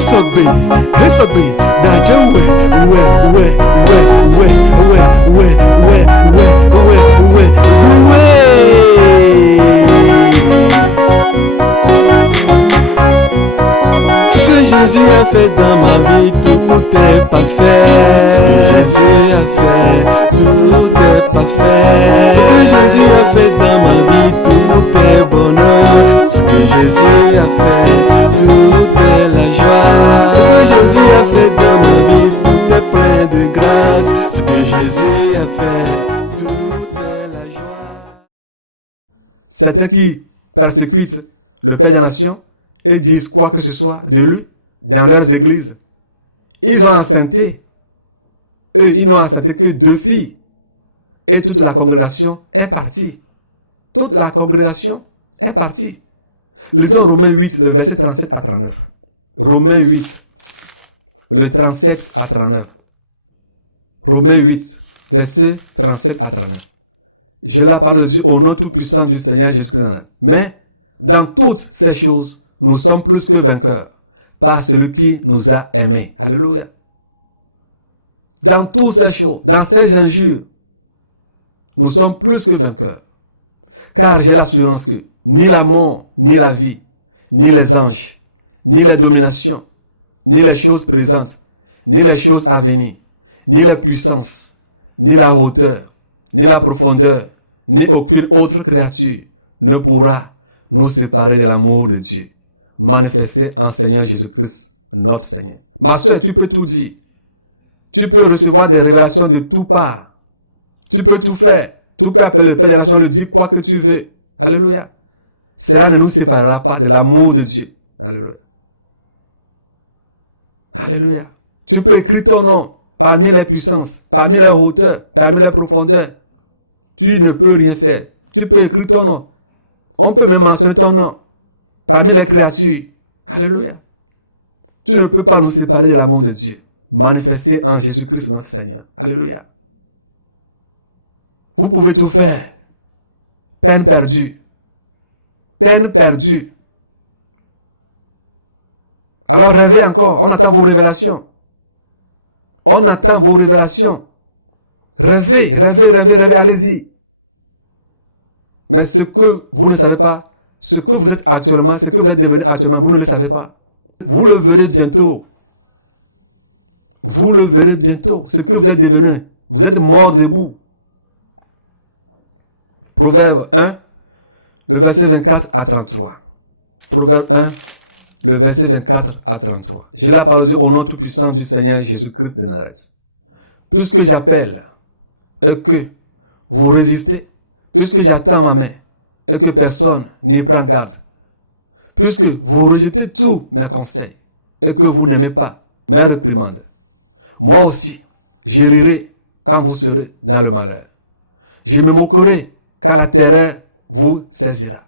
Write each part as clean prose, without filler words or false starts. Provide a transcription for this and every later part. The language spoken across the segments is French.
Hesogbe, Daja Ce que Jésus a fait dans ma vie, tout est parfait. Ce que Jésus a fait, tout est parfait. Ce que Jésus a fait dans ma vie, tout est bonheur. Ce que Jésus a fait, tout est la joie. Ce que Jésus a fait dans ma vie, tout est plein de grâce. Ce que Jésus a fait, tout est la joie. Certains qui persécutent le Père des Nations et disent quoi que ce soit de lui dans leurs églises. Ils ont enceinté. Eux, ils n'ont enceinté que 2 filles. Et toute la congrégation est partie. Toute la congrégation est partie. Lisons Romains 8, le verset 37 à 39. Romains 8, le 37 à 39. Romains 8, verset 37 à 39. Je la parole de Dieu au nom tout-puissant du Seigneur Jésus-Christ. Mais dans toutes ces choses, nous sommes plus que vainqueurs par celui qui nous a aimés. Alléluia. Dans toutes ces choses, dans ces injures, nous sommes plus que vainqueurs. Car j'ai l'assurance que ni la mort, ni la vie, ni les anges, ni les dominations, ni les choses présentes, ni les choses à venir, ni les puissances, ni la hauteur, ni la profondeur, ni aucune autre créature ne pourra nous séparer de l'amour de Dieu, manifesté en Seigneur Jésus-Christ, notre Seigneur. Ma soeur, tu peux tout dire. Tu peux recevoir des révélations de tout part. Tu peux tout faire. Tu peux appeler le Père des Nations, le dire quoi que tu veux. Alléluia. Cela ne nous séparera pas de l'amour de Dieu. Alléluia. Alléluia. Tu peux écrire ton nom parmi les puissances, parmi les hauteurs, parmi les profondeurs. Tu ne peux rien faire. Tu peux écrire ton nom. On peut même mentionner ton nom parmi les créatures. Alléluia. Tu ne peux pas nous séparer de l'amour de Dieu, manifesté en Jésus-Christ notre Seigneur. Alléluia. Vous pouvez tout faire. Peine perdue. Peine perdue. Alors rêvez encore. On attend vos révélations. On attend vos révélations. Rêvez, rêvez, rêvez, rêvez. Allez-y. Mais ce que vous ne savez pas, ce que vous êtes actuellement, ce que vous êtes devenu actuellement, vous ne le savez pas. Vous le verrez bientôt. Vous le verrez bientôt. Ce que vous êtes devenu, vous êtes mort debout. Proverbe 1, le verset 24 à 33. Proverbe 1, le verset 24 à 33. Je la parole de Dieu au nom tout-puissant du Seigneur Jésus-Christ de Nazareth. Puisque j'appelle et que vous résistez, puisque j'attends ma main et que personne n'y prend garde, puisque vous rejetez tous mes conseils et que vous n'aimez pas mes réprimandes, moi aussi, je rirai quand vous serez dans le malheur. Je me moquerai quand la terreur vous saisira.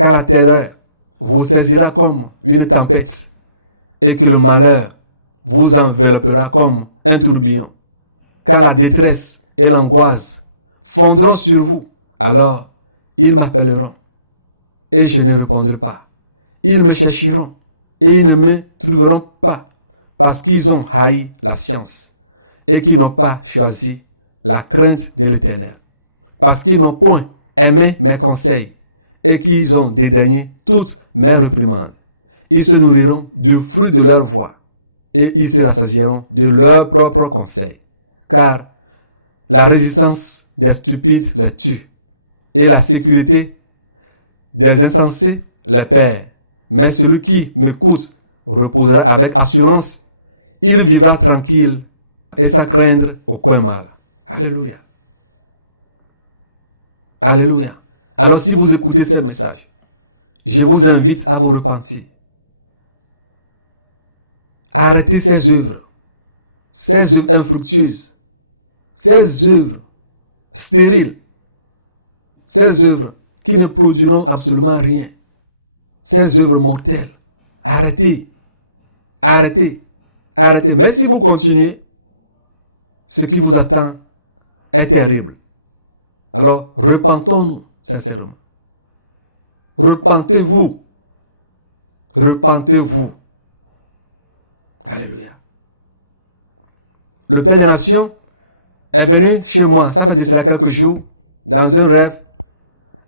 Quand la terreur vous saisira comme une tempête et que le malheur vous enveloppera comme un tourbillon. Quand la détresse et l'angoisse fondront sur vous, alors ils m'appelleront et je ne répondrai pas. Ils me chercheront et ils ne me trouveront pas parce qu'ils ont haï la science et qu'ils n'ont pas choisi la crainte de l'Éternel. Parce qu'ils n'ont point aimé mes conseils et qu'ils ont dédaigné toutes mes réprimandes. Ils se nourriront du fruit de leur voix et ils se rassasieront de leurs propres conseils. Car la résistance des stupides les tue et la sécurité des insensés les perd. Mais celui qui m'écoute reposera avec assurance. Il vivra tranquille et sans craindre aucun mal. Alléluia. Alléluia. Alors si vous écoutez ces messages, je vous invite à vous repentir. Arrêtez ces œuvres infructueuses, ces œuvres stériles, ces œuvres qui ne produiront absolument rien, ces œuvres mortelles. Arrêtez, arrêtez, arrêtez. Mais si vous continuez, ce qui vous attend est terrible. Alors, repentons-nous sincèrement. Repentez-vous. Repentez-vous. Alléluia. Le Père des Nations est venu chez moi, ça fait de cela quelques jours, dans un rêve,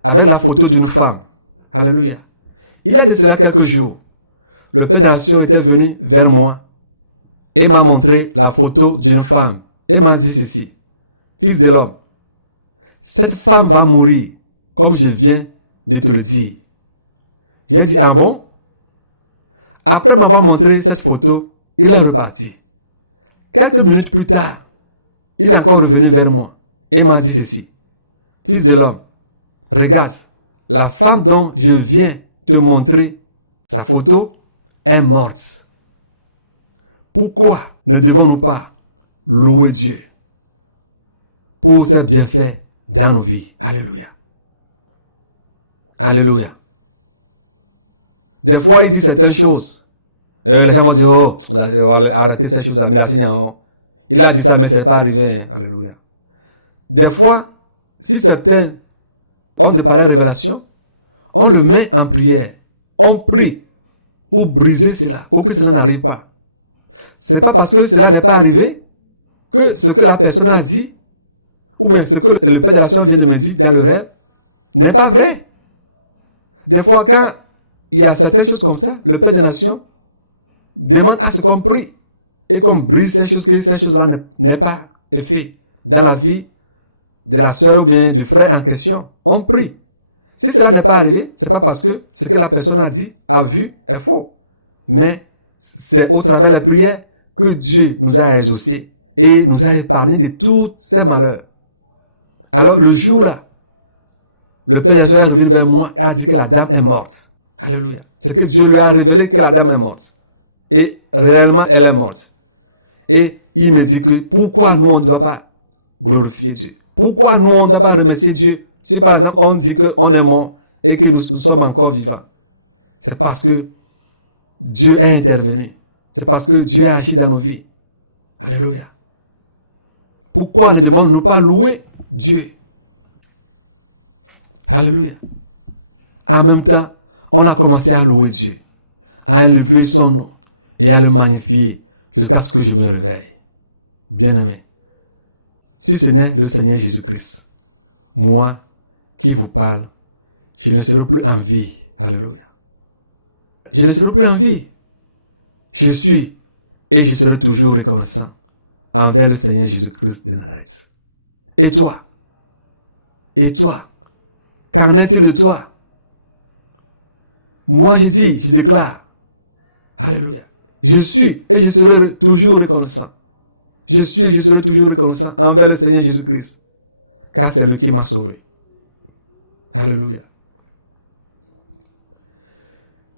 avec la photo d'une femme. Alléluia. Il y a de cela quelques jours, le Père des Nations était venu vers moi et m'a montré la photo d'une femme et m'a dit ceci: Fils de l'homme, cette femme va mourir, comme je viens de te le dire. J'ai dit, ah bon? Après m'avoir montré cette photo, il est reparti. Quelques minutes plus tard, il est encore revenu vers moi et m'a dit ceci: Fils de l'homme, regarde, la femme dont je viens te montrer sa photo est morte. Pourquoi ne devons-nous pas louer Dieu pour ses bienfaits dans nos vies? Alléluia. Alléluia. Des fois, il dit certaines choses. Les gens vont dire, oh, on va arrêter ces choses-là. Mais là, il a dit ça, mais ce n'est pas arrivé. Alléluia. Des fois, si certains ont de pareilles révélations, on le met en prière. On prie pour briser cela, pour que cela n'arrive pas. Ce n'est pas parce que cela n'est pas arrivé que ce que la personne a dit, ou bien ce que le Père de la Nation vient de me dire dans le rêve, n'est pas vrai. Des fois, quand il y a certaines choses comme ça, le Père des Nations demande à ce qu'on prie et qu'on brise ces choses, que ces choses-là n'est pas fait dans la vie de la sœur ou bien du frère en question. On prie. Si cela n'est pas arrivé, ce n'est pas parce que ce que la personne a dit, a vu, est faux. Mais c'est au travers des prières que Dieu nous a exaucés et nous a épargnés de tous ces malheurs. Alors le jour-là, le Père Jésus est revenu vers moi et a dit que la dame est morte. Alléluia. C'est que Dieu lui a révélé que la dame est morte. Et réellement, elle est morte. Et il me dit que pourquoi nous, on ne doit pas glorifier Dieu? Pourquoi nous, on ne doit pas remercier Dieu? Si par exemple, on dit qu'on est mort et que nous sommes encore vivants, c'est parce que Dieu est intervenu. C'est parce que Dieu a agi dans nos vies. Alléluia. Pourquoi ne devons-nous pas louer Dieu? Alléluia. En même temps, on a commencé à louer Dieu, à élever son nom et à le magnifier jusqu'à ce que je me réveille. Bien-aimé, si ce n'est le Seigneur Jésus-Christ, moi qui vous parle, je ne serai plus en vie. Alléluia. Je ne serai plus en vie. Je suis et je serai toujours reconnaissant envers le Seigneur Jésus-Christ de Nazareth. Et toi? Et toi? Qu'en est-il de toi? Moi, je dis, je déclare, alléluia, je suis et je serai toujours reconnaissant. Je suis et je serai toujours reconnaissant envers le Seigneur Jésus-Christ, car c'est lui qui m'a sauvé. Alléluia.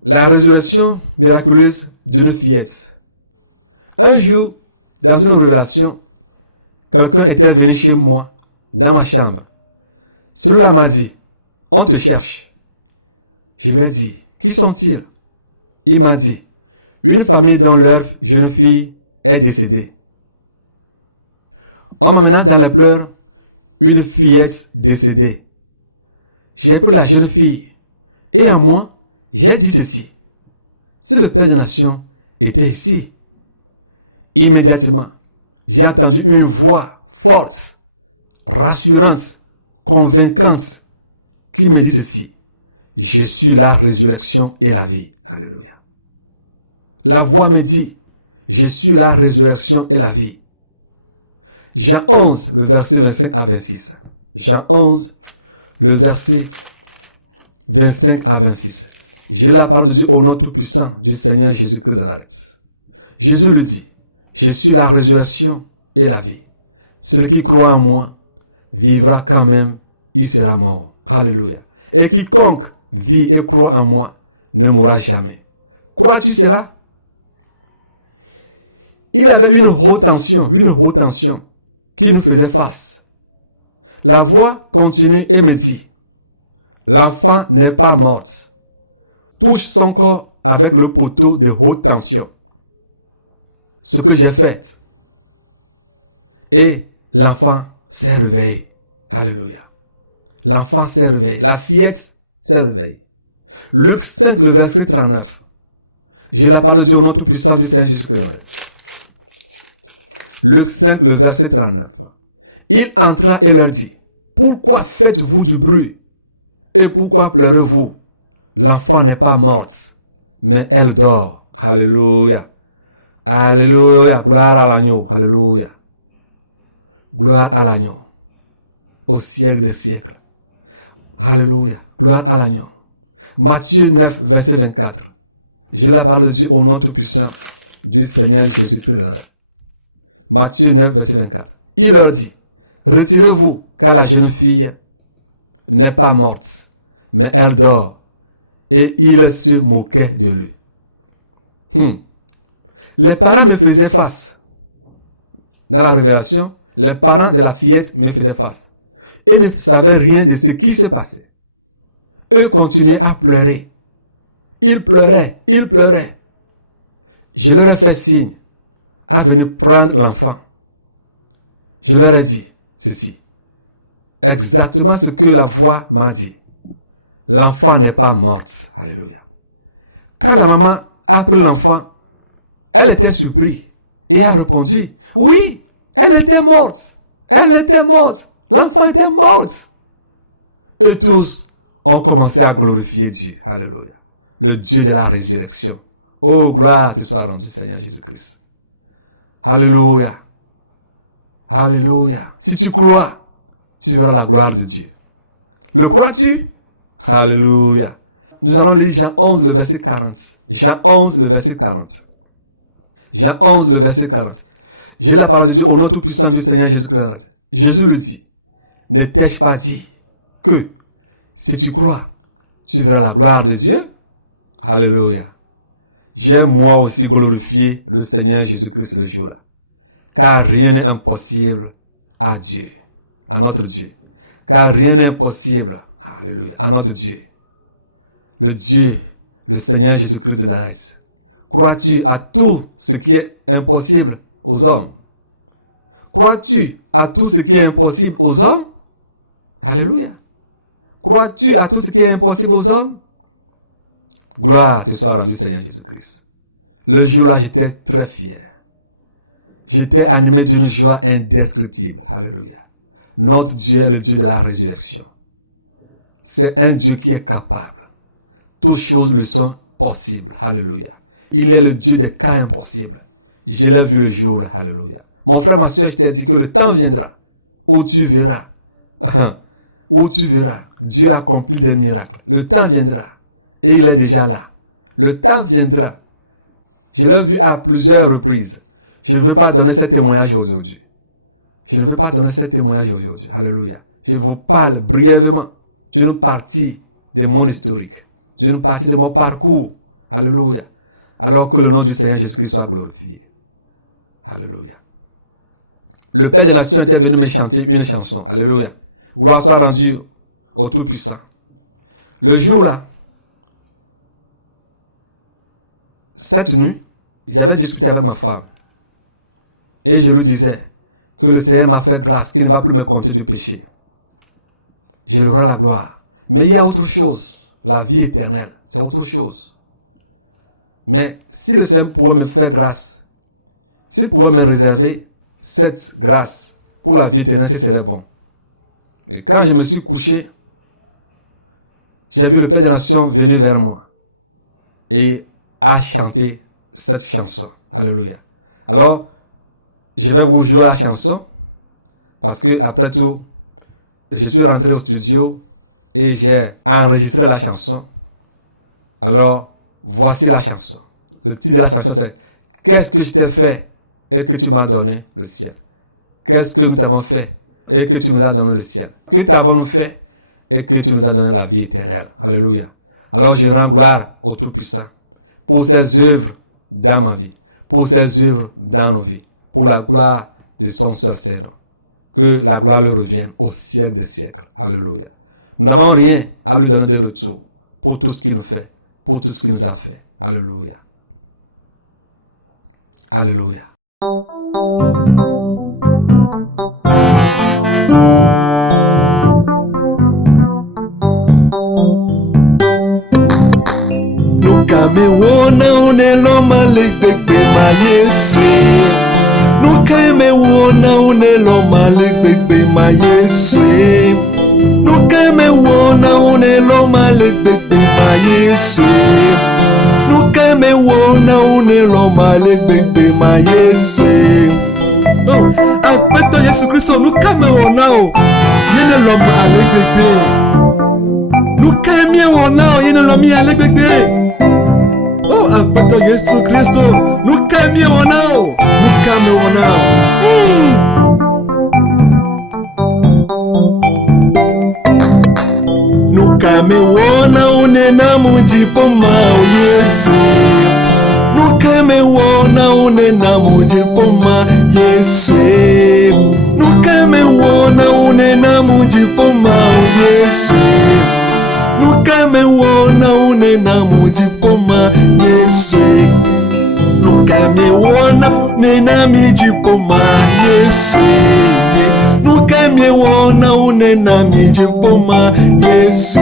La résurrection miraculeuse d'une fillette. Un jour, dans une révélation, quelqu'un était venu chez moi, dans ma chambre. Celui-là m'a dit, on te cherche. Je lui ai dit, qui sont-ils? Il m'a dit, une famille dont leur jeune fille est décédée. On m'amena dans les pleurs une fillette décédée. J'ai pris la jeune fille et à moi, j'ai dit ceci: si le Père des Nations était ici, immédiatement, j'ai entendu une voix forte, rassurante, convaincante, qui me dit ceci: je suis la résurrection et la vie. Alléluia. La voix me dit, je suis la résurrection et la vie. Jean 11, le verset 25 à 26. Jean 11, le verset 25 à 26. J'ai la parole de Dieu au nom tout-puissant du Seigneur Jésus-Christ de Nazareth. Jésus le dit, je suis la résurrection et la vie. Celui qui croit en moi vivra quand même, il sera mort. Alléluia. Et quiconque vit et croit en moi ne mourra jamais. Crois-tu cela? Il y avait une haute tension qui nous faisait face. La voix continue et me dit, l'enfant n'est pas morte. Touche son corps avec le poteau de haute tension. Ce que j'ai fait. Et l'enfant s'est réveillé. Alléluia. L'enfant s'est réveillé. La fillette s'est réveillée. Luc 5, le verset 39. J'ai la parole de Dieu au nom tout-puissant du Seigneur Jésus-Christ. Luc 5, le verset 39. Il entra et leur dit, pourquoi faites-vous du bruit et pourquoi pleurez-vous? L'enfant n'est pas morte, mais elle dort. Alléluia. Alléluia. Gloire à l'agneau. Alléluia. Gloire à l'agneau. Au siècle des siècles. Alléluia. Gloire à l'agneau. Matthieu 9, verset 24. Je la parole de Dieu au nom tout-puissant du Seigneur Jésus-Christ. Matthieu 9, verset 24. Il leur dit, retirez-vous, car la jeune fille n'est pas morte, mais elle dort. Et il se moquait de lui. Les parents me faisaient face. Dans la révélation, les parents de la fillette me faisaient face. Ils ne savaient rien de ce qui se passait. Eux continuaient à pleurer. Ils pleuraient. Je leur ai fait signe à venir prendre l'enfant. Je leur ai dit ceci. Exactement ce que la voix m'a dit. L'enfant n'est pas morte. Alléluia. Quand la maman a pris l'enfant, elle était surprise et a répondu, oui, elle était morte. L'enfant était morte. Et tous ont commencé à glorifier Dieu. Alléluia. Le Dieu de la résurrection. Oh, gloire te soit rendue, Seigneur Jésus-Christ. Alléluia. Alléluia. Si tu crois, tu verras la gloire de Dieu. Le crois-tu? Alléluia. Nous allons lire Jean 11, le verset 40. Jean 11, le verset 40. Jean 11, le verset 40. J'ai la parole de Dieu au nom tout-puissant du Seigneur Jésus-Christ. Jésus le dit. Ne t'ai-je pas dit que si tu crois, tu verras la gloire de Dieu? Alléluia. J'ai moi aussi glorifié le Seigneur Jésus-Christ le jour-là. Car rien n'est impossible à Dieu, à notre Dieu. Car rien n'est impossible, alléluia, à notre Dieu. Le Dieu, le Seigneur Jésus-Christ de Nazareth. Crois-tu à tout ce qui est impossible aux hommes? Crois-tu à tout ce qui est impossible aux hommes? Alléluia. Crois-tu à tout ce qui est impossible aux hommes? Gloire te soit rendue, Seigneur Jésus-Christ. Le jour-là, j'étais très fier. J'étais animé d'une joie indescriptible. Alléluia. Notre Dieu est le Dieu de la résurrection. C'est un Dieu qui est capable. Toutes choses lui sont possibles. Alléluia. Il est le Dieu des cas impossibles. Je l'ai vu le jour-là. Alléluia. Mon frère, ma soeur, je t'ai dit que le temps viendra où tu verras. Où tu verras. Dieu accomplit des miracles. Le temps viendra. Et il est déjà là. Le temps viendra. Je l'ai vu à plusieurs reprises. Je ne veux pas donner ce témoignage aujourd'hui. Alléluia. Je vous parle brièvement d'une partie de mon historique, d'une partie de mon parcours. Alléluia. Alors que le nom du Seigneur Jésus-Christ soit glorifié. Alléluia. Le Père des Nations était venu me chanter une chanson. Alléluia. Gloire soit rendue au Tout-Puissant. Le jour-là, cette nuit, j'avais discuté avec ma femme. Et je lui disais que le Seigneur m'a fait grâce, qu'il ne va plus me compter du péché. Je lui rends la gloire. Mais il y a autre chose. La vie éternelle, c'est autre chose. Mais si le Seigneur pouvait me faire grâce, s'il pouvait me réserver cette grâce pour la vie éternelle, ce serait bon. Et quand je me suis couché, j'ai vu le Père des Nations venir vers moi et a chanté cette chanson. Alléluia. Alors, je vais vous jouer la chanson parce que après tout, je suis rentré au studio et j'ai enregistré la chanson. Alors, voici la chanson. Le titre de la chanson, c'est « Qu'est-ce que je t'ai fait et que tu m'as donné le ciel ?» Qu'est-ce que nous t'avons fait et que tu nous as donné le ciel? Que t'avons-nous fait et que tu nous as donné la vie éternelle? Alléluia. Alors, je rends gloire au Tout-Puissant pour ses œuvres dans ma vie, pour ses œuvres dans nos vies, pour la gloire de son seul Seigneur. Que la gloire lui revienne au siècle des siècles. Alléluia. Nous n'avons rien à lui donner de retour pour tout ce qu'il nous fait, pour tout ce qu'il nous a fait. Alléluia. Alléluia. Nukamewona uneloma legbegbe ma Yesu. Nukamewona uneloma legbegbe ma Yesu. Nukamewona uneloma legbegbe ma Yesu. Nukamewona uneloma legbegbe ma Yesu. Oh, apeto Yesu Kristo nukamewona o. Yene loma alegbegbe. Nukamewona o yene lomi alegbegbe. Oh, apeto Yesu Kristo nukamewona o. Nukamewona o. Nukamewona unena mujipoma o Yesu. Nukamewona unena mujipoma Yesu. Nukamewona unena mujipoma o Yesu. Nukamewona unena mujipoma Yesu. Nukamewona unena mijipoma Yesu. Nukamewona unena mijipoma Yesu.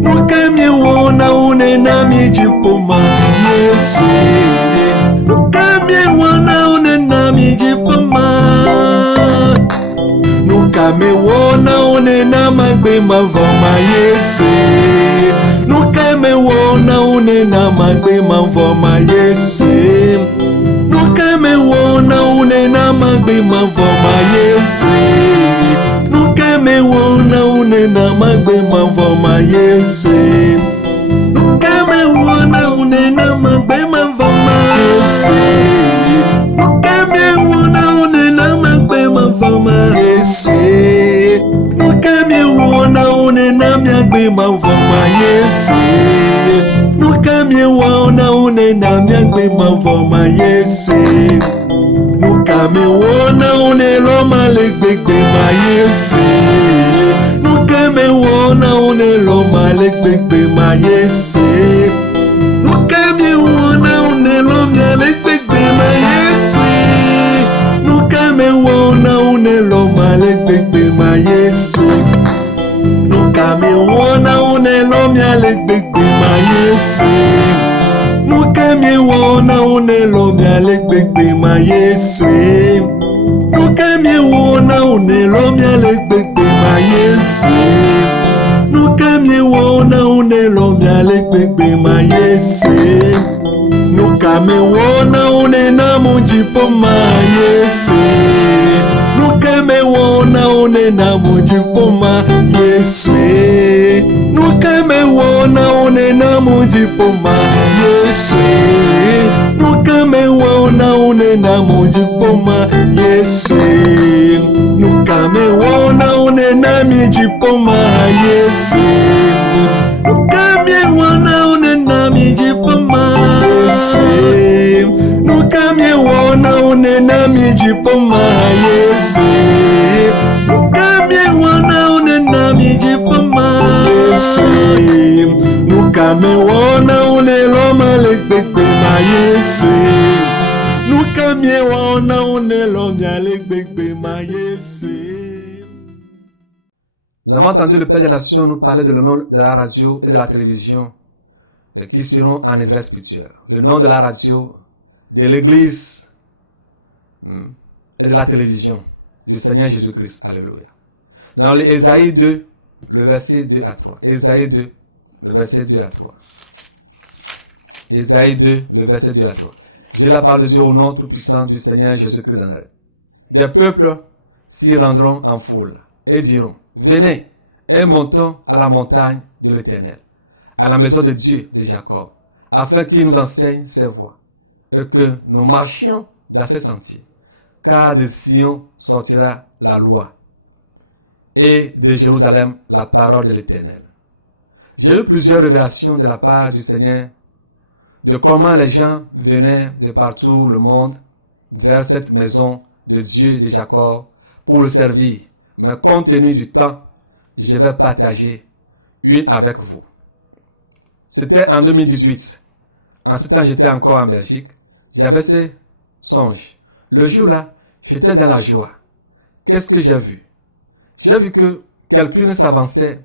Nukamewona unena mijipoma Yesu. Nukamewona unena mijipoma. Nukamewona unena magbema voma Yesu. Nukamewona unena magbema voma Yesu. Nukamewona unena magbema voma Yesu. Nukamewona unena magbema voma Yesu. Nukamewona unena magbema voma Yesu. Nukamewona unena magbema voma Yesu. Nukamewona unena magbema voma Yesu. Nukamewona unena magbema voma Yesu. Nukamewona uneloma legbegbe ma Yesu. Nukamewona uneloma legbegbe ma Yesu. Nukamewona uneloma legbegbe ma Yesu. Nukamewona uneloma legbegbe ma Yesu. Nukamewona uneloma legbegbe ma Yesu. Nukamewona uneloma legbegbe ma Yesu. Nukamewona uneloma legbegbe ma Yesu. Nukamewona uneloma legbegbe ma Yesu. Nukamewona unena mujipoma Yesu. Nukamewona unena mujipoma Yesu. Nukamewona unena mujipoma Yesu. Nukamewona unena mujipoma Yesu. Nukamewona unena mijipoma Yesu. Nukamewona unena mijipoma Yesu. Nukamewona unena mijipoma Yesu. Nukamewona unena mijipoma Yesu. Nukamewona uneloma legbegbe ma Yesu. Nukamewona uneloma legbegbe ma Yesu. Nous avons entendu le Père des Nations nous parler de le nom de la radio et de la télévision qui seront en Israël spirituel. Le nom de la radio, de l'église et de la télévision du Seigneur Jésus-Christ. Alléluia. Dans l'Ésaïe 2, le verset 2 à 3. Ésaïe 2, le verset 2 à 3. Ésaïe 2, le verset 2 à 3. J'ai la parole de Dieu au nom tout-puissant du Seigneur Jésus-Christ de Nazareth. Des peuples s'y rendront en foule et diront, venez et montons à la montagne de l'Éternel, à la maison de Dieu de Jacob, afin qu'il nous enseigne ses voies et que nous marchions dans ses sentiers. Car de Sion sortira la loi et de Jérusalem la parole de l'Éternel. J'ai eu plusieurs révélations de la part du Seigneur de comment les gens venaient de partout le monde vers cette maison de Dieu de Jacob pour le servir. Mais compte tenu du temps, je vais partager une avec vous. C'était en 2018. En ce temps, j'étais encore en Belgique. J'avais ces songes. Le jour-là, j'étais dans la joie. Qu'est-ce que j'ai vu? J'ai vu que quelqu'un s'avançait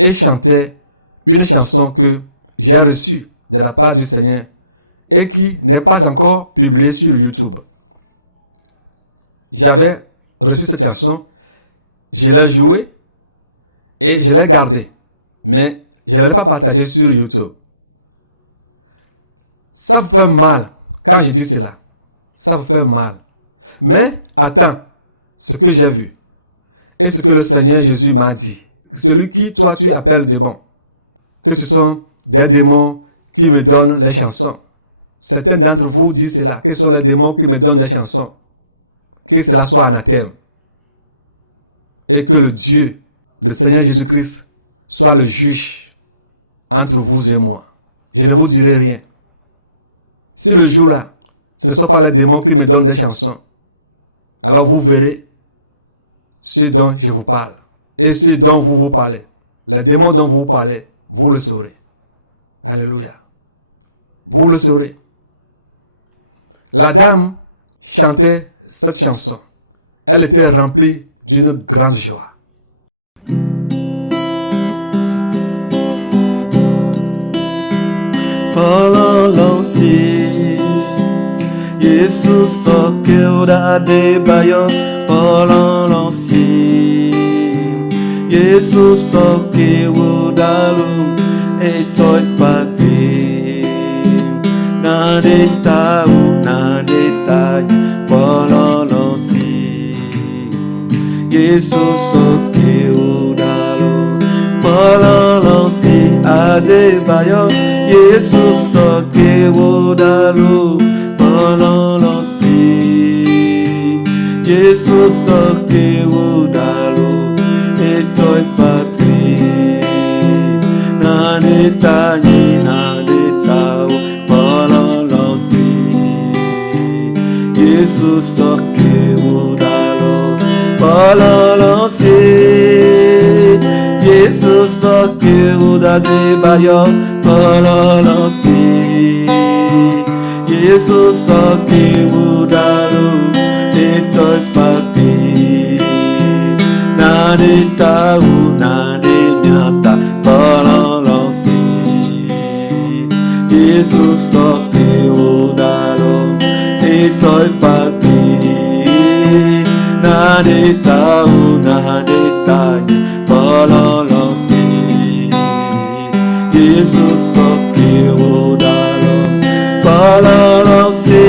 et chantait une chanson que j'ai reçue de la part du Seigneur et qui n'est pas encore publié sur YouTube. J'avais reçu cette chanson, je l'ai jouée et je l'ai gardée, mais je ne l'ai pas partagée sur YouTube. Ça vous fait mal quand je dis cela. Ça vous fait mal. Mais attends, ce que j'ai vu et ce que le Seigneur Jésus m'a dit. Celui qui, toi, tu appelles démon. Que ce sont des démons qui me donnent les chansons. Certains d'entre vous disent cela. Que ce sont les démons qui me donnent des chansons. Que cela soit anathème. Et que le Dieu, le Seigneur Jésus-Christ, soit le juge entre vous et moi. Je ne vous dirai rien. Si le jour-là, ce ne sont pas les démons qui me donnent des chansons, alors vous verrez ce dont je vous parle. Et ce dont vous vous parlez. Les démons dont vous parlez, vous le saurez. Alléluia. Vous le saurez. La dame chantait cette chanson. Elle était remplie d'une grande joie. Pololonsi Yesus soke udah debayo Pololonsi Yesus soke udalu Etoy pagi Nade tahu nade tanya Pololonsi Yesus soke udalu Pololonsi adebayo Yesus soke udalu Pololonsi Yesus soke udalu Etoy pagi Nane tanyi nane tau Pololonsi Yesus soke udalu Pololonsi Yesus soke udade bayo Pololonsi Yesus soke udalu Etoy pagi Nane tahu nane nyata Pololonsi Yesus soke udalu Etoy pagi Nane tahu nane tanya Pololonsi Yesus soke udalu Pololonsi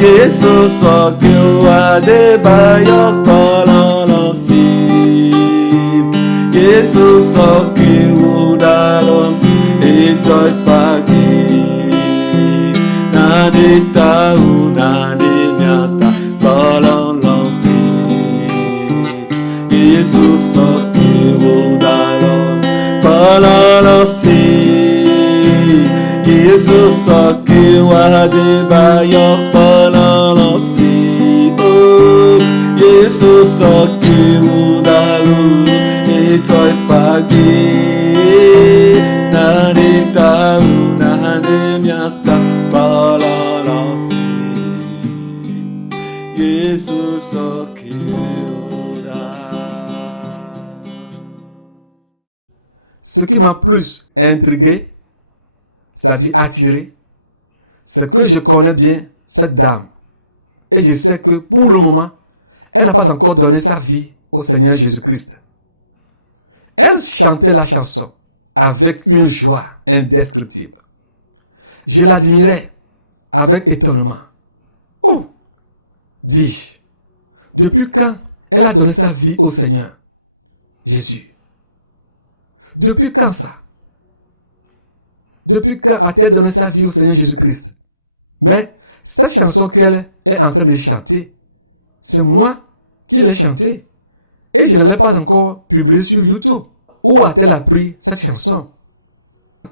Yesus soke adebayo Pololonsi Yesus soke udalu Etoy pagi Nane tahu nane nyata Pololonsi Yesus soke udalu Pololonsi Yesus soke adebayo Pololonsi Yesus soke udalu Etoy pagi Nane tahu nane nyata Pololonsi Yesus soke Ce qui m'a plus intrigué, c'est-à-dire attiré, c'est que je connais bien cette dame. Et je sais que pour le moment, elle n'a pas encore donné sa vie au Seigneur Jésus-Christ. Elle chantait la chanson avec une joie indescriptible. Je l'admirais avec étonnement. Oh, dis-je, depuis quand elle a donné sa vie au Seigneur Jésus? Depuis quand ça? Depuis quand a-t-elle donné sa vie au Seigneur Jésus-Christ? Mais cette chanson qu'elle est en train de chanter, c'est moi qui l'ai chantée. Et je ne l'ai pas encore publiée sur YouTube. Où a-t-elle appris cette chanson?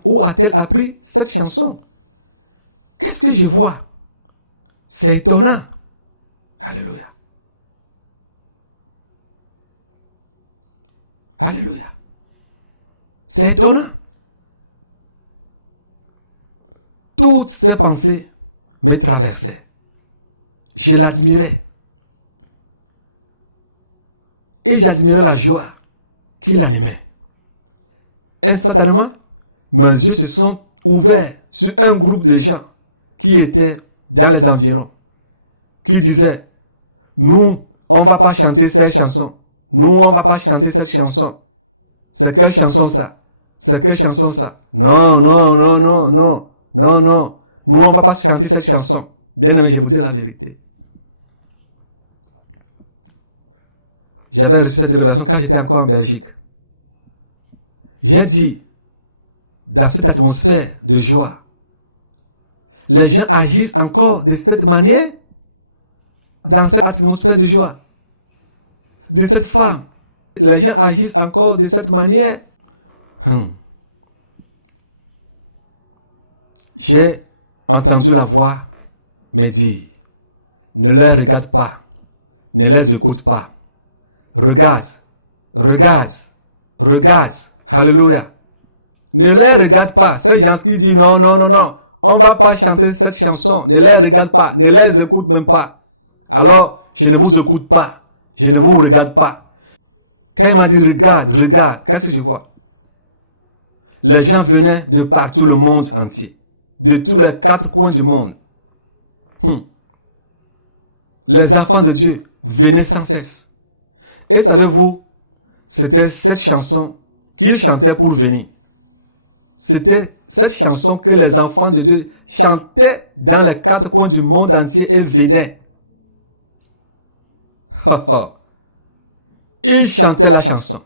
Où a-t-elle appris cette chanson? Qu'est-ce que je vois? C'est étonnant. Alléluia. Alléluia. C'est étonnant. Toutes ces pensées me traversaient. Je l'admirais. Et j'admirais la joie qui l'animait. Instantanément, mes yeux se sont ouverts sur un groupe de gens qui étaient dans les environs, qui disaient, nous, on ne va pas chanter cette chanson. Nous, on ne va pas chanter cette chanson. C'est quelle chanson ça? C'est quelle chanson ça? Non, non, non, non, non, non, non. Nous, on ne va pas chanter cette chanson. Bien aimé, je vous dis la vérité. J'avais reçu cette révélation quand j'étais encore en Belgique. J'ai dit, dans cette atmosphère de joie, les gens agissent encore de cette manière, dans cette atmosphère de joie, de cette femme. Les gens agissent encore de cette manière. J'ai entendu la voix me dire, ne les regarde pas, ne les écoute pas. Regarde, regarde, regarde. Alléluia. Ne les regarde pas. Ces gens qui disent non, non, non, non. On ne va pas chanter cette chanson. Ne les regarde pas. Ne les écoute même pas. Alors, je ne vous écoute pas. Je ne vous regarde pas. Quand il m'a dit regarde, regarde, qu'est-ce que je vois? Les gens venaient de partout le monde entier. De tous les 4 coins du monde. Les enfants de Dieu venaient sans cesse. Et savez-vous, c'était cette chanson qu'ils chantaient pour venir. C'était cette chanson que les enfants de Dieu chantaient dans les 4 coins du monde entier et venaient. Ils chantaient la chanson.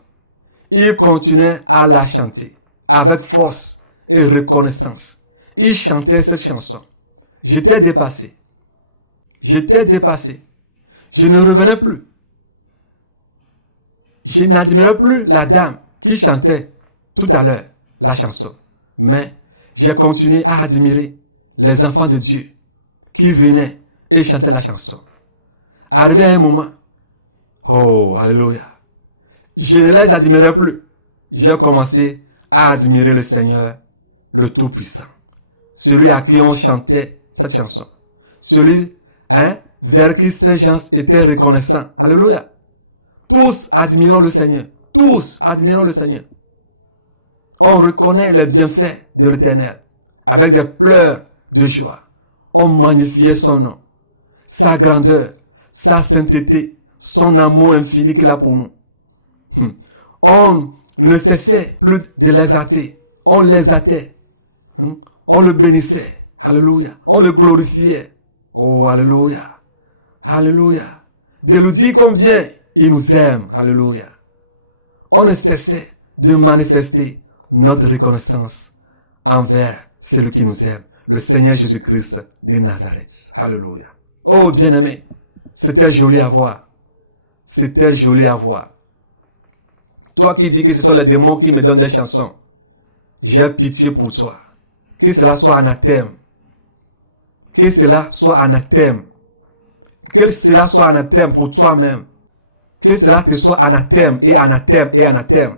Ils continuaient à la chanter avec force et reconnaissance. Ils chantaient cette chanson. J'étais dépassé. J'étais dépassé. Je ne revenais plus. Je n'admirais plus la dame qui chantait tout à l'heure la chanson. Mais j'ai continué à admirer les enfants de Dieu qui venaient et chantaient la chanson. Arrivé à un moment, oh, alléluia, je ne les admirais plus. J'ai commencé à admirer le Seigneur, le Tout-Puissant. Celui à qui on chantait cette chanson. Celui vers qui ces gens étaient reconnaissants. Alléluia. Tous admirons le Seigneur. Tous admirons le Seigneur. On reconnaît les bienfaits de l'Éternel avec des pleurs de joie. On magnifiait son nom, sa grandeur, sa sainteté, son amour infini qu'il a pour nous. On ne cessait plus de l'exalter. On l'exaltait. On le bénissait. Alléluia. On le glorifiait. Oh, alléluia. Alléluia. De lui dire combien il nous aime. Alléluia. On ne cessait de manifester notre reconnaissance envers celui qui nous aime, le Seigneur Jésus-Christ de Nazareth. Alléluia. Oh, bien-aimé, c'était joli à voir. C'était joli à voir. Toi qui dis que ce sont les démons qui me donnent des chansons, j'ai pitié pour toi. Que cela soit anathème. Que cela soit anathème. Que cela soit anathème pour toi-même. Que cela te soit anathème et anathème et anathème.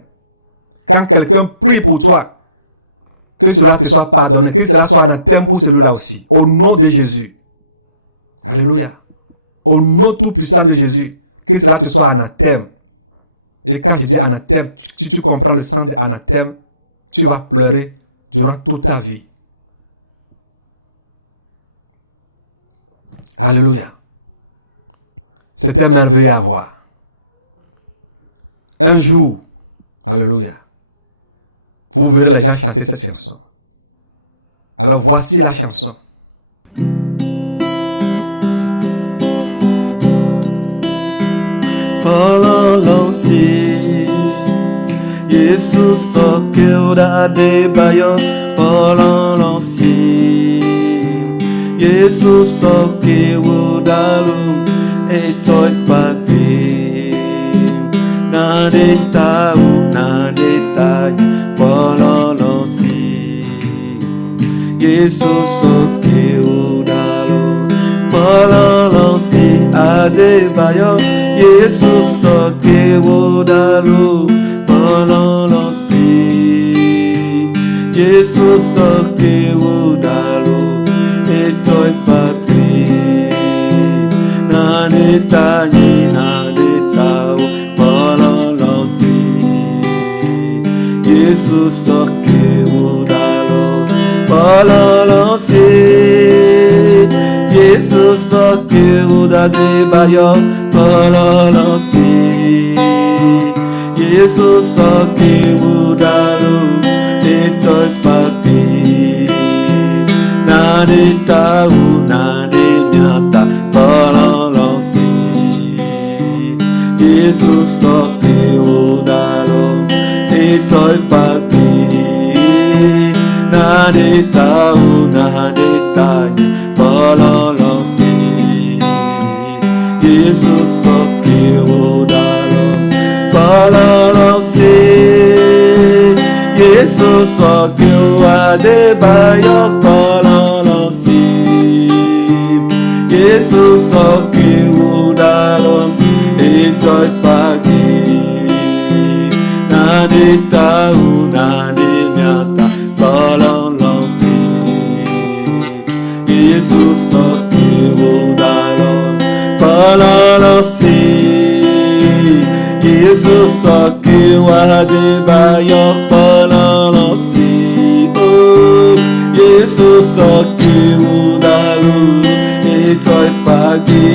Quand quelqu'un prie pour toi, que cela te soit pardonné. Que cela soit anathème pour celui-là aussi. Au nom de Jésus. Alléluia. Au nom tout puissant de Jésus. Que cela te soit anathème. Et quand je dis anathème, si tu comprends le sens de anathème, tu vas pleurer durant toute ta vie. Alléluia. C'était merveilleux à voir. Un jour, alléluia, vous verrez les gens chanter cette chanson. Alors voici la chanson. Pololonsi Yesus soke udah debayo Pololonsi Yesus soke udalu Etoy pagbi Nade tahu nade tanya Pololonsi Yesus soke udalu Pololonsi adebayo Yesus soke udalu Pololonsi Yesus soke udalu Etoy papi Nane tanyi nane tau Pololonsi Yesus soke udalu balance. Yesus soki uda de bayo balance. Yesus soki uda lu etoy papi. Nani tau nani nyata balance. Yesus soki uda lu etoy papi. Nani tau nani tanya balance. Yesus soki udalo balance. Yesus soki wade bayo balance. Yesus soki udalo enjoy pagi. Nani tau nani nyata balance. Yesus soki udalo balance. Yesus soki wade bayo balance. Oh, Yesus soki udalo enjoy pagi.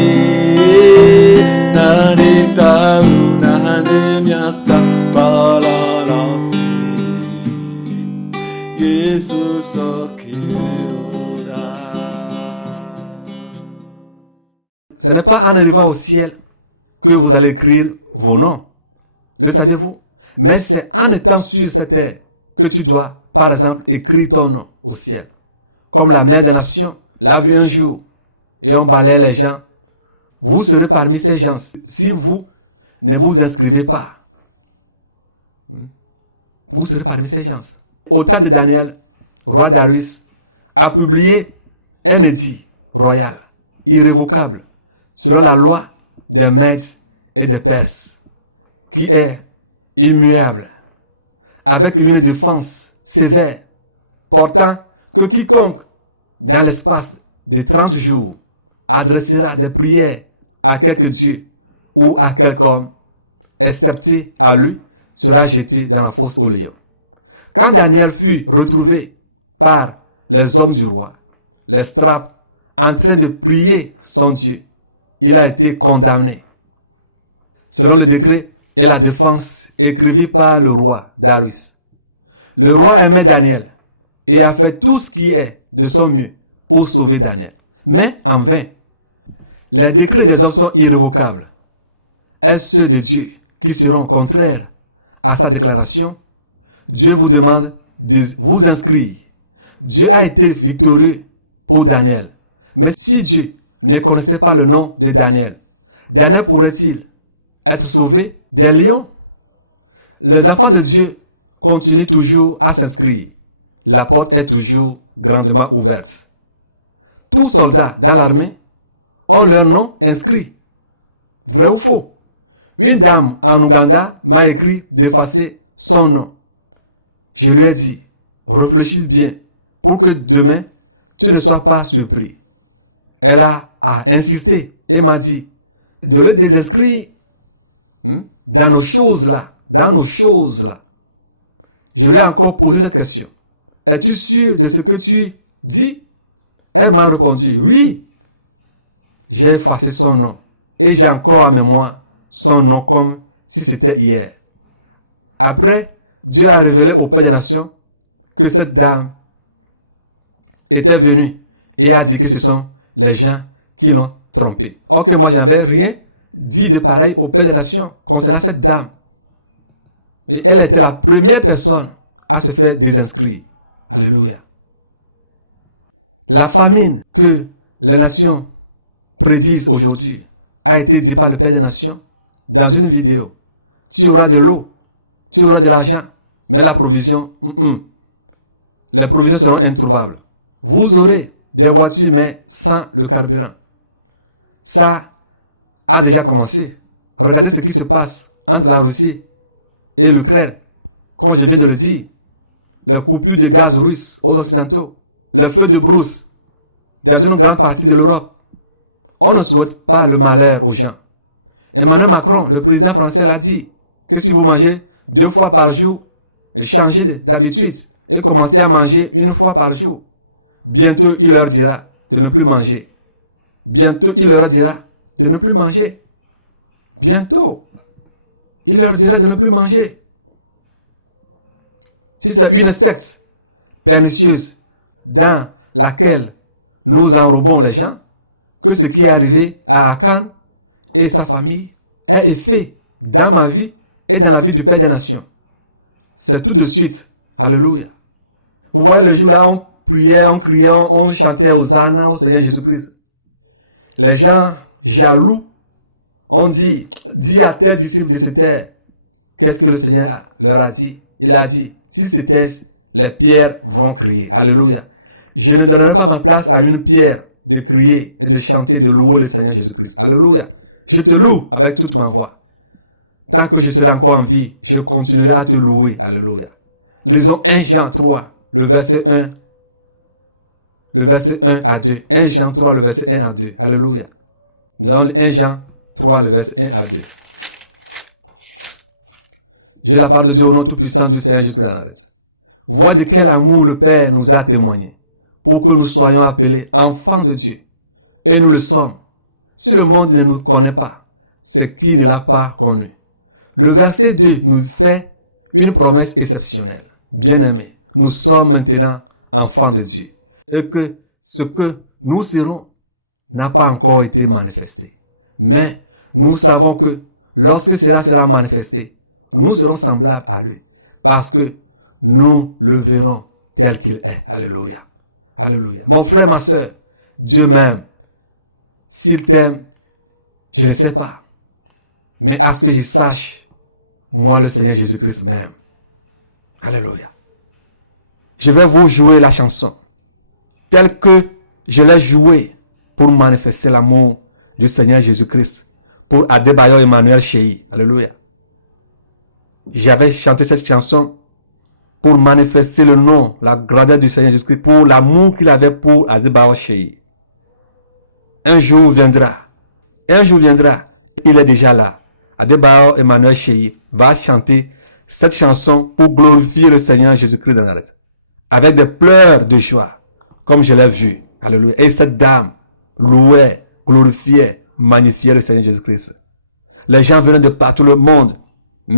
Nani tau nani nyata balance. Yesus soki Ce n'est pas en arrivant au ciel que vous allez écrire vos noms. Le saviez-vous? Mais c'est en étant sur cette terre que tu dois, par exemple, écrire ton nom au ciel. Comme la mère des nations l'a vu un jour et on balaye les gens. Vous serez parmi ces gens si vous ne vous inscrivez pas. Vous serez parmi ces gens. Au temps de Daniel, roi Darius a publié un édit royal irrévocable selon la loi des Mèdes et des Perses, qui est immuable, avec une défense sévère, portant que quiconque, dans l'espace de 30 jours, adressera des prières à quelque dieu ou à quelque homme, excepté à lui, sera jeté dans la fosse aux lions. Quand Daniel fut retrouvé par les hommes du roi, les strapes, en train de prier son Dieu, il a été condamné. Selon le décret et la défense écrits par le roi Darius. Le roi aimait Daniel et a fait tout ce qui est de son mieux pour sauver Daniel. Mais en vain, les décrets des hommes sont irrévocables. Est-ce ceux de Dieu qui seront contraires à sa déclaration? Dieu vous demande de vous inscrire. Dieu a été victorieux pour Daniel. Mais si Dieu ne connaissait pas le nom de Daniel, Daniel pourrait-il être sauvé des lions? Les enfants de Dieu continuent toujours à s'inscrire. La porte est toujours grandement ouverte. Tous soldats dans l'armée ont leur nom inscrit. Vrai ou faux? Une dame en Ouganda m'a écrit d'effacer son nom. Je lui ai dit, réfléchis bien pour que demain, tu ne sois pas surpris. Elle a insisté et m'a dit de le désinscrire dans nos choses-là. Je lui ai encore posé cette question. Es-tu sûr de ce que tu dis? Elle m'a répondu, oui. J'ai effacé son nom et j'ai encore en mémoire son nom comme si c'était hier. Après, Dieu a révélé au Père des Nations que cette dame était venue et a dit que ce sont les gens qui l'ont trompé. Or que moi, je n'avais rien dit de pareil au Père des Nations concernant cette dame. Et elle était la première personne à se faire désinscrire. Alléluia. La famine que les nations prédisent aujourd'hui a été dit par le Père des Nations dans une vidéo. Tu auras de l'eau, tu auras de l'argent, mais la provision, les provisions seront introuvables. Vous aurez des voitures, mais sans le carburant. Ça a déjà commencé. Regardez ce qui se passe entre la Russie et l'Ukraine. Comme je viens de le dire, les coupures de gaz russe aux Occidentaux, le feu de brousse dans une grande partie de l'Europe. On ne souhaite pas le malheur aux gens. Emmanuel Macron, le président français, l'a dit que si vous mangez 2 fois par jour, changez d'habitude et commencez à manger 1 fois par jour. Bientôt, il leur dira de ne plus manger. Bientôt, il leur dira de ne plus manger. Bientôt, il leur dira de ne plus manger. Si c'est une secte pernicieuse dans laquelle nous enrobons les gens, que ce qui est arrivé à Akan et sa famille est fait dans ma vie et dans la vie du Père des Nations. C'est tout de suite. Alléluia. Vous voyez le jour là, on priait, on criait, on chantait Hosanna au Seigneur Jésus-Christ. Les gens jaloux ont dit à tes disciples de se taire. Qu'est-ce que le Seigneur leur a dit? Il a dit, si se taisent, les pierres vont crier. Alléluia. Je ne donnerai pas ma place à une pierre de crier et de chanter, de louer le Seigneur Jésus-Christ. Alléluia. Je te loue avec toute ma voix. Tant que je serai encore en vie, je continuerai à te louer. Alléluia. Lisons 1 Jean 3, le verset 1. Le verset 1 à 2. 1 Jean 3, le verset 1 à 2. Alléluia. Nous avons 1 Jean 3, le verset 1 à 2. J'ai la parole de Dieu au nom tout-puissant du Seigneur Jésus-Christ de Nazareth. Vois de quel amour le Père nous a témoigné, pour que nous soyons appelés enfants de Dieu. Et nous le sommes. Si le monde ne nous connaît pas, c'est qu'il ne l'a pas connu. Le verset 2 nous fait une promesse exceptionnelle. Bien-aimés, nous sommes maintenant enfants de Dieu. Et que ce que nous serons n'a pas encore été manifesté. Mais nous savons que lorsque cela sera manifesté, nous serons semblables à lui. Parce que nous le verrons tel qu'il est. Alléluia. Alléluia. Mon frère, ma soeur, Dieu m'aime. S'il t'aime, je ne sais pas. Mais à ce que je sache, moi, le Seigneur Jésus-Christ m'aime. Alléluia. Je vais vous jouer la chanson telle que je l'ai jouée pour manifester l'amour du Seigneur Jésus-Christ pour Adebayo Emmanuel Cheyi. Alléluia. J'avais chanté cette chanson pour manifester le nom, la grandeur du Seigneur Jésus-Christ, pour l'amour qu'il avait pour Adebayo Cheyi. Un jour viendra, il est déjà là. Adebayo Emmanuel Cheyi va chanter cette chanson pour glorifier le Seigneur Jésus-Christ de Nazareth, avec des pleurs de joie, comme je l'ai vu. Alléluia. Et cette dame louait, glorifiait, magnifiait le Seigneur Jésus-Christ. Les gens venaient de partout le monde,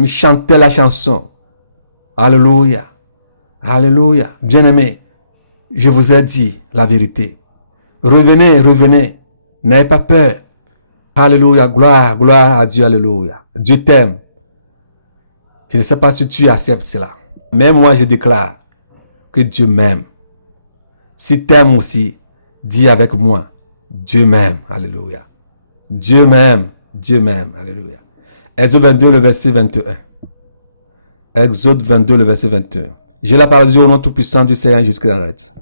chantaient la chanson. Alléluia. Alléluia. Bien-aimés, je vous ai dit la vérité. Revenez, revenez. N'ayez pas peur. Alléluia. Gloire, gloire à Dieu. Alléluia. Dieu t'aime. Je ne sais pas si tu acceptes cela. Mais moi, je déclare que Dieu m'aime. Si tu aimes aussi, dis avec moi, Dieu m'aime. Alléluia. Dieu m'aime. Dieu m'aime. Alléluia. Exode 22, le verset 21. Exode 22, le verset 21. J'ai la parole de Dieu au nom tout-puissant du Seigneur jusqu'à Nazareth.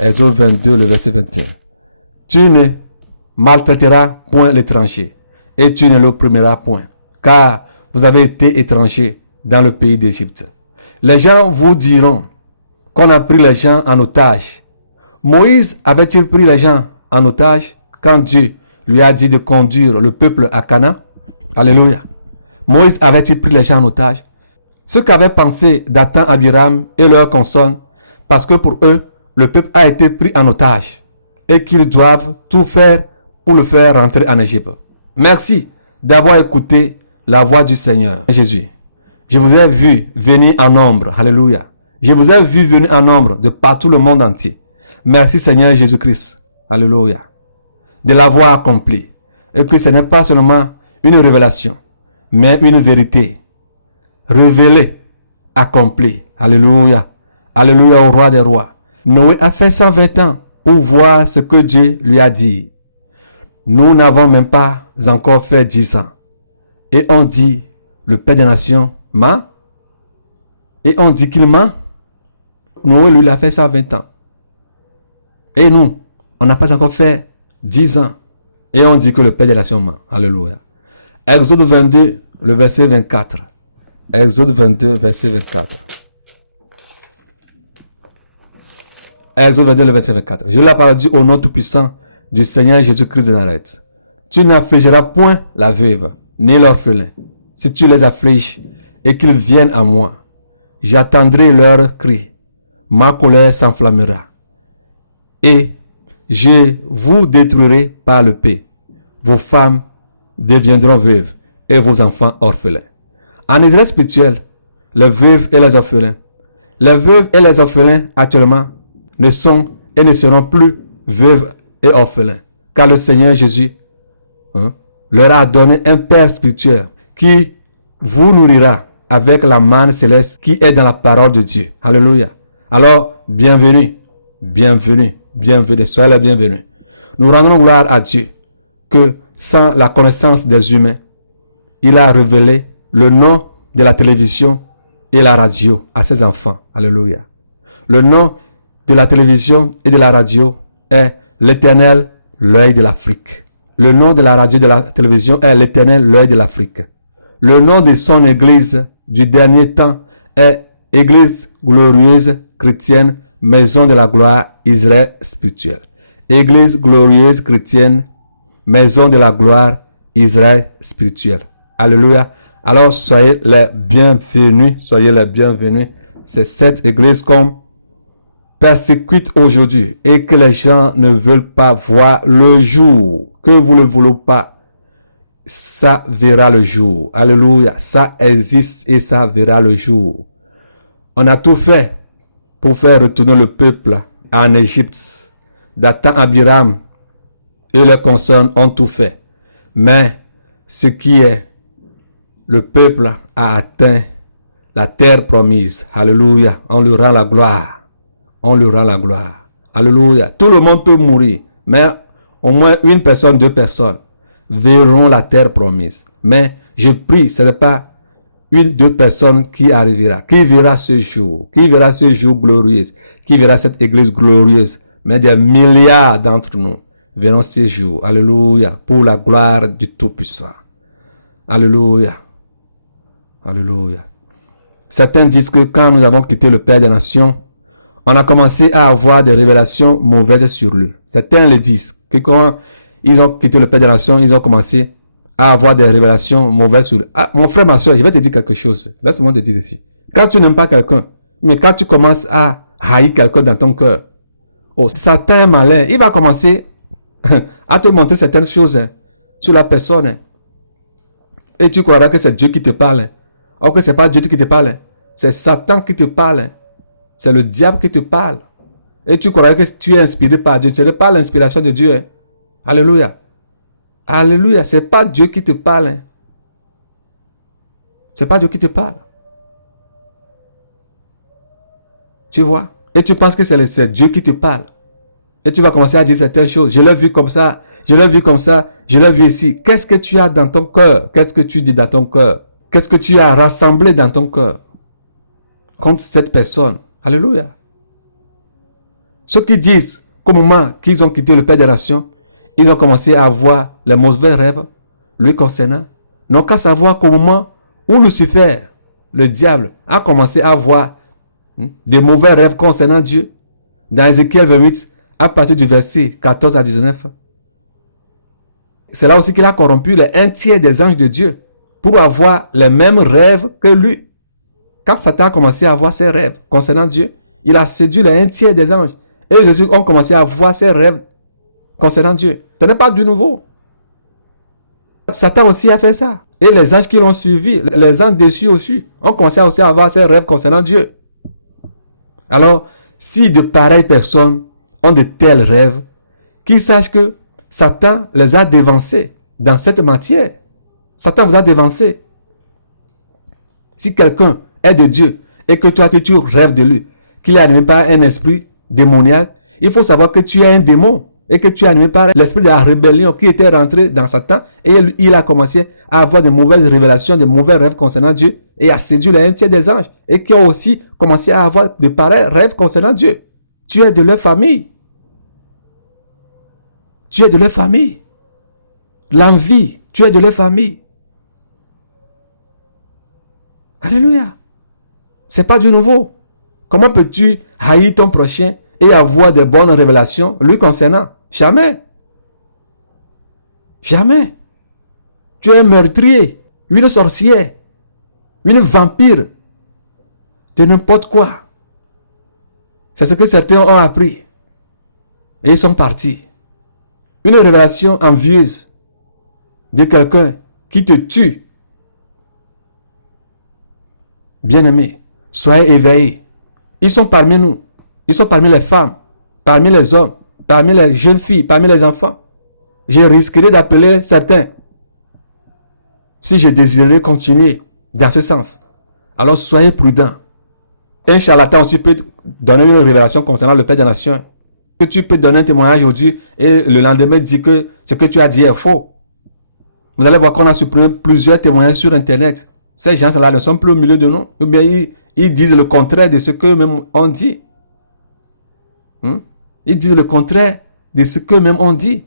Exode 22, le verset 21. Tu ne maltraiteras point l'étranger, et tu ne l'opprimeras point, car vous avez été étrangers dans le pays d'Égypte. Les gens vous diront qu'on a pris les gens en otage. Moïse avait-il pris les gens en otage quand Dieu lui a dit de conduire le peuple à Canaan? Alléluia. Moïse avait-il pris les gens en otage? Ce qu'avaient pensé Dathan, Abiram et leurs consorts, parce que pour eux, le peuple a été pris en otage et qu'ils doivent tout faire pour le faire rentrer en Égypte. Merci d'avoir écouté la voix du Seigneur Jésus. Je vous ai vu venir en nombre. Alléluia. Je vous ai vu venir en nombre de partout le monde entier. Merci Seigneur Jésus-Christ. Alléluia. De l'avoir accompli. Et que ce n'est pas seulement une révélation, mais une vérité. Révélée, accomplie. Alléluia. Alléluia au roi des rois. Noé a fait 120 ans pour voir ce que Dieu lui a dit. Nous n'avons même pas encore fait 10 ans. Et on dit, le Père des Nations ment. Et on dit qu'il ment. Noé, lui, il a fait 120 ans. Et nous, on n'a pas encore fait 10 ans. Et on dit que le Père des Nations ment. Alléluia. Exode 22, le verset 24. Exode 22, verset 24. Exode 22, le verset 24. Je l'ai parlé au nom tout-puissant du Seigneur Jésus-Christ de Nazareth. Tu n'affligeras point la veuve, ni l'orphelin, si tu les affliges, et qu'ils viennent à moi. J'attendrai leurs cris. Ma colère s'enflammera, et je vous détruirai par le paix. Vos femmes deviendront veuves et vos enfants orphelins. En Israël spirituel, les veuves et les orphelins. Les veuves et les orphelins actuellement ne sont et ne seront plus veuves et orphelins. Car le Seigneur Jésus leur a donné un Père spirituel qui vous nourrira avec la manne céleste qui est dans la parole de Dieu. Alléluia. Alors, bienvenue, bienvenue, bienvenue, soyez les bienvenus. Nous rendons gloire à Dieu que sans la connaissance des humains, il a révélé le nom de la télévision et la radio à ses enfants. Alléluia. Le nom de la télévision et de la radio est l'Éternel, l'œil de l'Afrique. Le nom de la radio et de la télévision est l'Éternel, l'œil de l'Afrique. Le nom de son église du dernier temps est Église glorieuse chrétienne, maison de la gloire, Israël spirituel. Église glorieuse chrétienne, maison de la gloire, Israël spirituel. Alléluia. Alors soyez les bienvenus, soyez les bienvenus. C'est cette église qu'on persécute aujourd'hui et que les gens ne veulent pas voir le jour. Que vous ne voulez pas, ça verra le jour. Alléluia. Ça existe et ça verra le jour. On a tout fait pour faire retourner le peuple en Égypte. Dathan, Abiram et les concerns ont tout fait. Mais ce qui est, le peuple a atteint la terre promise. Alléluia. On lui rend la gloire. On lui rend la gloire. Alléluia. Tout le monde peut mourir. Mais au moins une personne, deux personnes verront la terre promise. Mais je prie, ce n'est pas une, deux personnes qui arrivera. Qui verra ce jour? Qui verra ce jour glorieux? Qui verra cette église glorieuse? Mais des milliards d'entre nous verront ce jour. Alléluia. Pour la gloire du Tout-Puissant. Alléluia. Alléluia. Certains disent que quand nous avons quitté le Père des Nations, on a commencé à avoir des révélations mauvaises sur lui. Certains le disent, que quand ils ont quitté le Père des Nations, ils ont commencé à avoir des révélations mauvaises sur lui. Ah, mon frère, ma soeur, je vais te dire quelque chose. Laisse-moi te dire ici. Quand tu n'aimes pas quelqu'un, mais quand tu commences à haïr quelqu'un dans ton cœur, Satan est malin, il va commencer à te montrer certaines choses sur la personne. Et tu croiras que c'est Dieu qui te parle. Or que ce n'est pas Dieu qui te parle. C'est Satan qui te parle. C'est le diable qui te parle. Et tu croiras que tu es inspiré par Dieu. Ce n'est pas l'inspiration de Dieu. Alléluia. Alléluia. Ce n'est pas Dieu qui te parle. Ce n'est pas Dieu qui te parle. Tu vois? Et tu penses que c'est Dieu qui te parle. Et tu vas commencer à dire certaines choses. Je l'ai vu comme ça. Je l'ai vu comme ça. Je l'ai vu ici. Qu'est-ce que tu as dans ton cœur? Qu'est-ce que tu dis dans ton cœur? Qu'est-ce que tu as rassemblé dans ton cœur contre cette personne? Alléluia. Ceux qui disent qu'au moment qu'ils ont quitté le Père des Nations, ils ont commencé à avoir les mauvais rêves lui concernant, n'ont qu'à savoir qu'au moment où Lucifer, le diable, a commencé à avoir des mauvais rêves concernant Dieu, dans Ézéchiel 28, à partir du verset 14 à 19, c'est là aussi qu'il a corrompu les un tiers des anges de Dieu pour avoir les mêmes rêves que lui. Quand Satan a commencé à avoir ses rêves concernant Dieu, il a séduit les un tiers des anges. Et les autres ont commencé à avoir ses rêves concernant Dieu. Ce n'est pas du nouveau. Satan aussi a fait ça. Et les anges qui l'ont suivi, les anges déçus aussi, ont commencé aussi à avoir ses rêves concernant Dieu. Alors, si de pareilles personnes ont de tels rêves, qu'ils sachent que Satan les a dévancés dans cette matière. Satan vous a dévancé. Si quelqu'un est de Dieu et que tu rêves de lui, qu'il est animé par un esprit démoniaque, il faut savoir que tu es un démon et que tu es animé par l'esprit de la rébellion qui était rentré dans Satan et il a commencé à avoir de mauvaises révélations, de mauvais rêves concernant Dieu et à séduire les un tiers des anges et qui ont aussi commencé à avoir de pareils rêves concernant Dieu. Tu es de leur famille. Tu es de leur famille. L'envie, tu es de leur famille. Alléluia. C'est pas du nouveau. Comment peux-tu haïr ton prochain et avoir de bonnes révélations lui concernant? Jamais. Jamais. Tu es un meurtrier, une sorcière, une vampire, de n'importe quoi. C'est ce que certains ont appris. Et ils sont partis. Une révélation envieuse de quelqu'un qui te tue. Bien-aimés, soyez éveillés. Ils sont parmi nous. Ils sont parmi les femmes, parmi les hommes, parmi les jeunes filles, parmi les enfants. Je risquerais d'appeler certains si je désirais continuer dans ce sens. Alors soyez prudents. Un charlatan aussi peut donner une révélation concernant le Père des Nations. Que tu peux donner un témoignage aujourd'hui et le lendemain dire que ce que tu as dit est faux. Vous allez voir qu'on a supprimé plusieurs témoignages sur Internet. Ces gens-là ne sont plus au milieu de nous. Ou bien ils disent le contraire de ce qu'eux-mêmes ont dit. Ils disent le contraire de ce qu'eux-mêmes ont dit.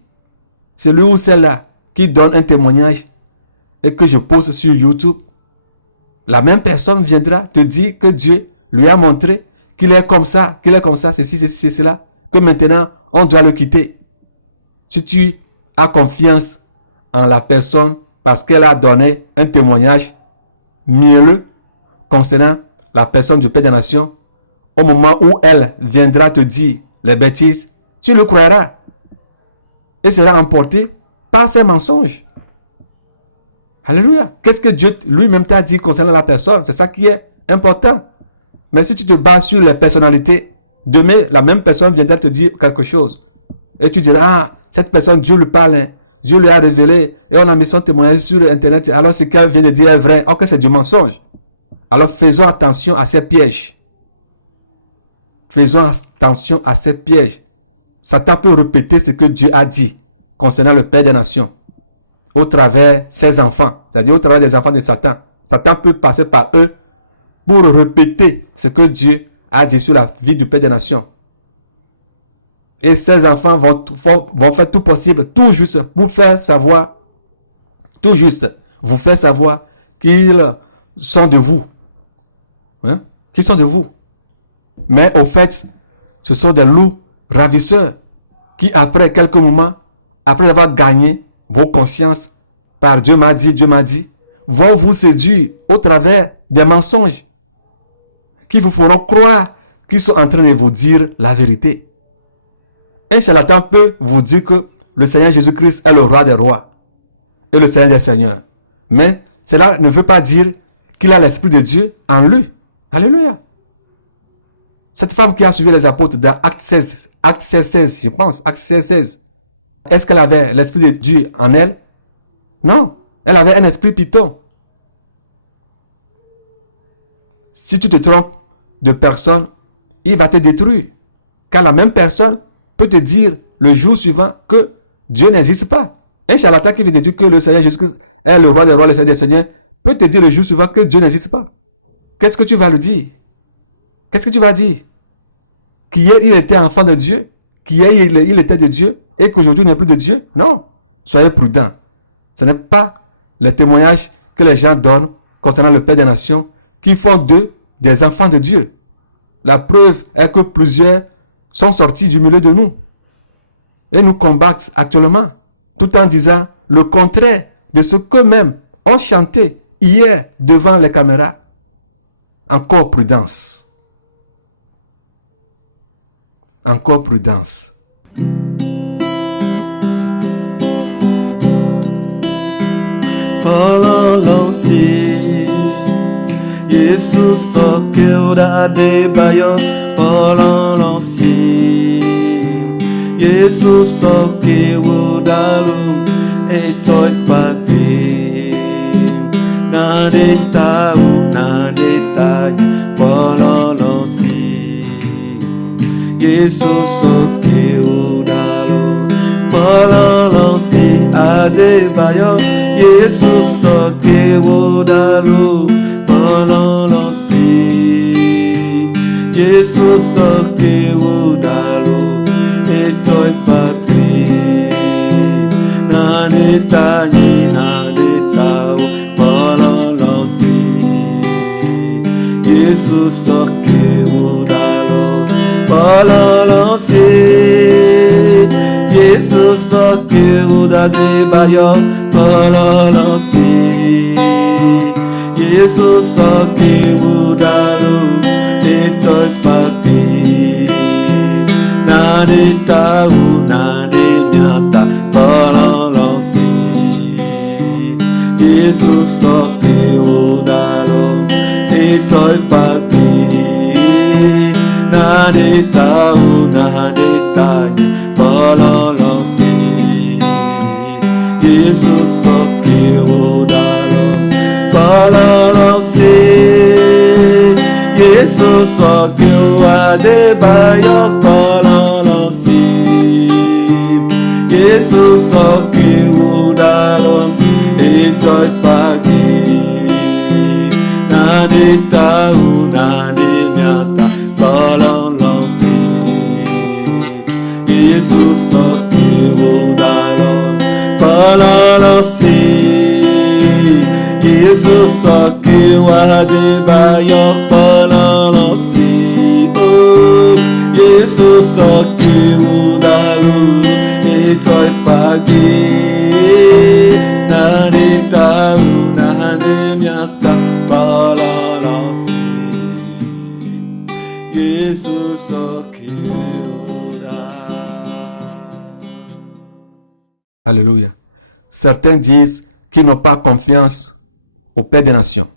C'est lui ou celle-là qui donne un témoignage et que je pose sur YouTube. La même personne viendra te dire que Dieu lui a montré qu'il est comme ça, ceci, cela, que maintenant on doit le quitter. Si tu as confiance en la personne parce qu'elle a donné un témoignage mielleux concernant la personne du Père des Nations, au moment où elle viendra te dire les bêtises, tu le croiras et sera emporté par ses mensonges. Alléluia. Qu'est-ce que Dieu lui-même t'a dit concernant la personne? C'est ça qui est important. Mais si tu te bases sur les personnalités, demain, la même personne viendra te dire quelque chose. Et tu diras, ah, cette personne, Dieu lui parle, hein. Dieu lui a révélé, et on a mis son témoignage sur Internet, alors ce qu'elle vient de dire est vrai. Ok, c'est du mensonge. Alors faisons attention à ces pièges. Faisons attention à ces pièges. Satan peut répéter ce que Dieu a dit concernant le Père des Nations au travers ses enfants, c'est-à-dire au travers des enfants de Satan. Satan peut passer par eux pour répéter ce que Dieu a dit sur la vie du Père des Nations. Et ces enfants vont faire tout possible, tout juste, pour faire savoir, tout juste, vous faire savoir qu'ils sont de vous. Qu'ils sont de vous. Mais au fait, ce sont des loups ravisseurs qui, après quelques moments, après avoir gagné vos consciences par Dieu m'a dit, vont vous séduire au travers des mensonges qui vous feront croire qu'ils sont en train de vous dire la vérité. Un charlatan peut vous dire que le Seigneur Jésus-Christ est le roi des rois et le Seigneur des seigneurs. Mais cela ne veut pas dire qu'il a l'Esprit de Dieu en lui. Alléluia. Cette femme qui a suivi les apôtres dans Acte 16, je pense, Acte 16, est-ce qu'elle avait l'Esprit de Dieu en elle? Non, elle avait un esprit python. Si tu te trompes de personne, il va te détruire. Car la même personne peut te dire le jour suivant que Dieu n'existe pas. Un charlatan qui vient te dire que le Seigneur Jésus-Christ est le roi des rois, le Seigneur des seigneurs, peut te dire le jour suivant que Dieu n'existe pas. Qu'est-ce que tu vas lui dire? Qu'est-ce que tu vas dire? Qu'hier il était enfant de Dieu, qu'hier il était de Dieu et qu'aujourd'hui il n'est plus de Dieu? Non. Soyez prudents. Ce n'est pas les témoignages que les gens donnent concernant le Père des Nations qui font d'eux des enfants de Dieu. La preuve est que plusieurs sont sortis du milieu de nous et nous combattent actuellement tout en disant le contraire de ce qu'eux-mêmes ont chanté hier devant les caméras. Encore prudence. Encore prudence. Pololonsi Yesus soke udah debayo Pololonsi Yesus soke udalu etoy pagbe Nade tahu nade tanya Pololonsi Yesus soke udalu Pololonsi adebayo Yesus soke udalu Pololonsi Yesus soke udalu etoy pagbe Nane tanyi nane tau Pololonsi Yesus soke udalu Pololonsi Yesus soke udade bayo Pololonsi Yesus soke udalu etoy pagbe Nanita unane miata palalosi Yesus soke udalo Itoy pagbi Nanita unane tanya palalosi Yesus soke udalo palalosi Yesus soke adebayo palalosi Yesus soke udalo itoy pagi Nanita unane miata palalosi Yesus soke udalo palalosi Yesus soke adebayo palalosi Oh Yesus soke udalo itoy pagi Nanita unane miata palalosi Yesus soke Alléluia. Certains disent qu'ils n'ont pas confiance au Père des Nations.